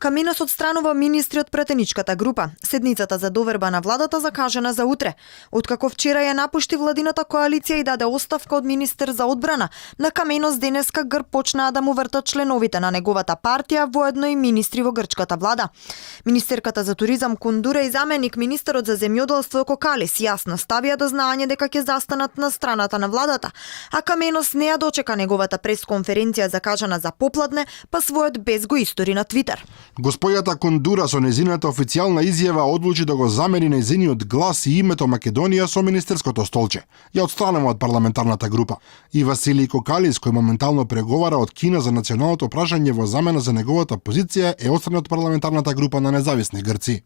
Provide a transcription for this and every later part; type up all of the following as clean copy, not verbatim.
Каменос отстранува министри од пратеничката група. Седницата за доверба на владата закажана за утре. Откако вчера ја напушти владината коалиција и даде оставка од министер за одбрана, на Каменос денеска грб почнаа да му вртат членовите на неговата партија, воедно и министри во грчката влада. Министерката за туризам Кундура и заменик министерот за земјоделство Кокалис јасно ставија до знаење дека ќе застанат на страната на владата, а Каменос не ја дочека неговата пресконференција закажана за попладне, па својот без го истори на Твитер. Господјата Кондура со незината официјална изјава одлучи да го замени незиниот глас и името Македонија со министерското столче. Ја отстранува од парламентарната група. И Василий Кокалис, кој моментално преговара од Кина за националното прашање во замена за неговата позиција, е отстранет од парламентарната група на независни грци.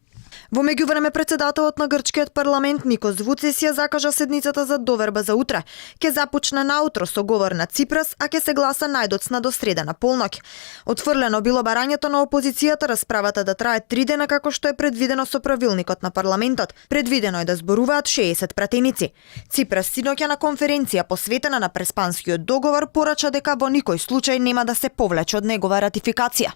Во меѓувреме председателот на грчкиот парламент Никос Вуцис ја закажа седницата за доверба за утре. Ке започне наутро со говор на Ципрас, а ке се гласа најдоцна до среда на полноќ. Отфрлено било барањето на опозицијата расправата да трае 3 дена како што е предвидено со правилникот на парламентот. Предвидено е да зборуваат 60 пратеници. Ципрас синоќа на конференција посветена на Преспанскиот договор порача дека во никој случај нема да се повлече од негова ратификација.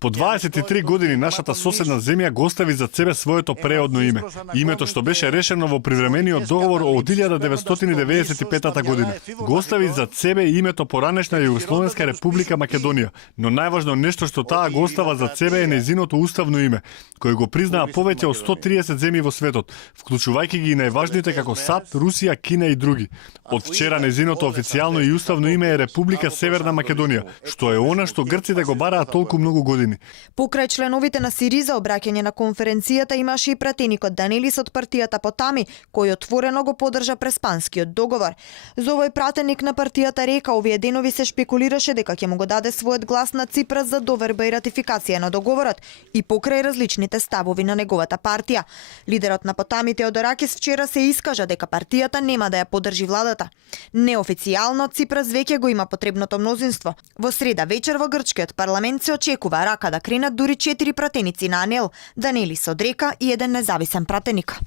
По 23 години нашата соседна земја го остави за себе своето преодно име. Името што беше решено во привремениот договор од 1995 година. Го остави за себе името поранешна Југословенска република Македонија, но најважно нешто што таа го остава за себе е незиното уставно име, кој го признаа повеќе од 130 земји во светот, вклучувајќи ги и најважните како САД, Русија, Кина и други. Од вчера незиното официјално и уставно име е Република Северна Македонија, што е она што грците го бараат толку многу години. Покрај членовите на СИРИЗА обраќање на конференцијата имаше и пратеникот Данелис од партијата Потами, кој отворено го поддржа Преспанскиот договор. За овој пратеник на партијата река овие денови се шпекулираше дека ќе му го даде својот глас на Ципрас за доверба и ратификација на договорот и покрај различните ставови на неговата партија. Лидерот на Потами Теодоракис вчера се искажа дека партијата нема да ја поддржи владата. Неофицијално Ципрас веќе го има потребното мнозинство. Во среда вечер во грчкиот парламент се очекува рака да кренат дури 4 пратеници на АНЕЛ, Данелис од река и еден независен пратеник.